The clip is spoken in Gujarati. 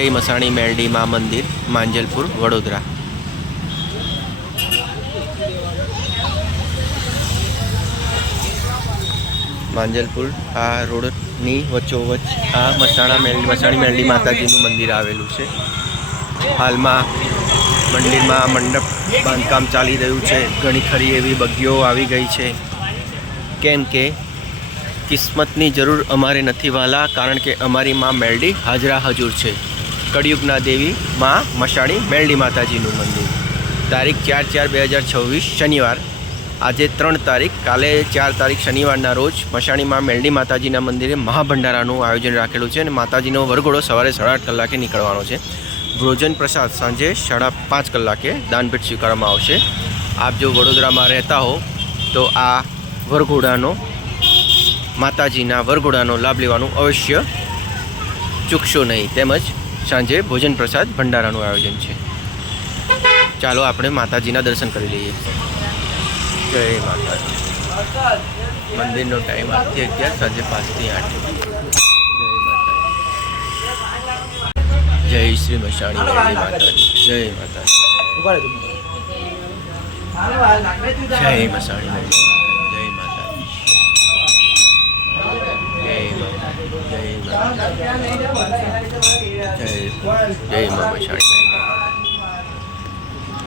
जय मसाणी मेलडी माँ मंदिर માંજલપુર वडोदरा। માંજલપુર आ रोडनी वच्चोवच्च आ मसाणी मेलडी माताजीનું મંદિર આવેલું છે। હાલમાં મંદિરમાં મંડપ બાંધકામ ચાલી રહ્યું છે। ઘણી ખરી એવી બગીઓ આવી ગઈ છે, કેમ કે કિસ્મતની જરૂર અમારે નથી વાલા, કારણ કે અમારી માં મેલડી હાજરા હજુર છે। કળિયુગના દેવી માં મસાણી મેલડી માતાજીનું મંદિર। તારીખ 4/4/2026 શનિવાર, આજે 3 તારીખ, કાલે 4 તારીખ શનિવારના રોજ મસાણી માં મેલડી માતાજીના મંદિરે મહાભંડારાનું આયોજન રાખેલું છે અને માતાજીનો વરઘોડો સવારે 8:30 કલાકે નીકળવાનો છે। ભોજન પ્રસાદ સાંજે 5:30 કલાકે દાનભેટ સ્વીકારવામાં આવશે। આપ જો વડોદરામાં રહેતા હો તો આ વરઘોડાનો, માતાજીના વરઘોડાનો લાભ લેવાનું અવશ્ય ચૂકશો નહીં। તેમજ સાંજે ભોજન પ્રસાદ ભંડારાનું આયોજન છે। ચાલો આપણે માતાજીના દર્શન કરી લઈએ। જય માતાજી। મંદિરનો ટાઈમ 8 થી 11, સાંજે 5 થી 8। जय श्री मसाणी मेलडी माताजी। जय माताजी। जय मसाणी मेलडी। जय माताजी। जय माता। जय माता। जय मां मसाणी।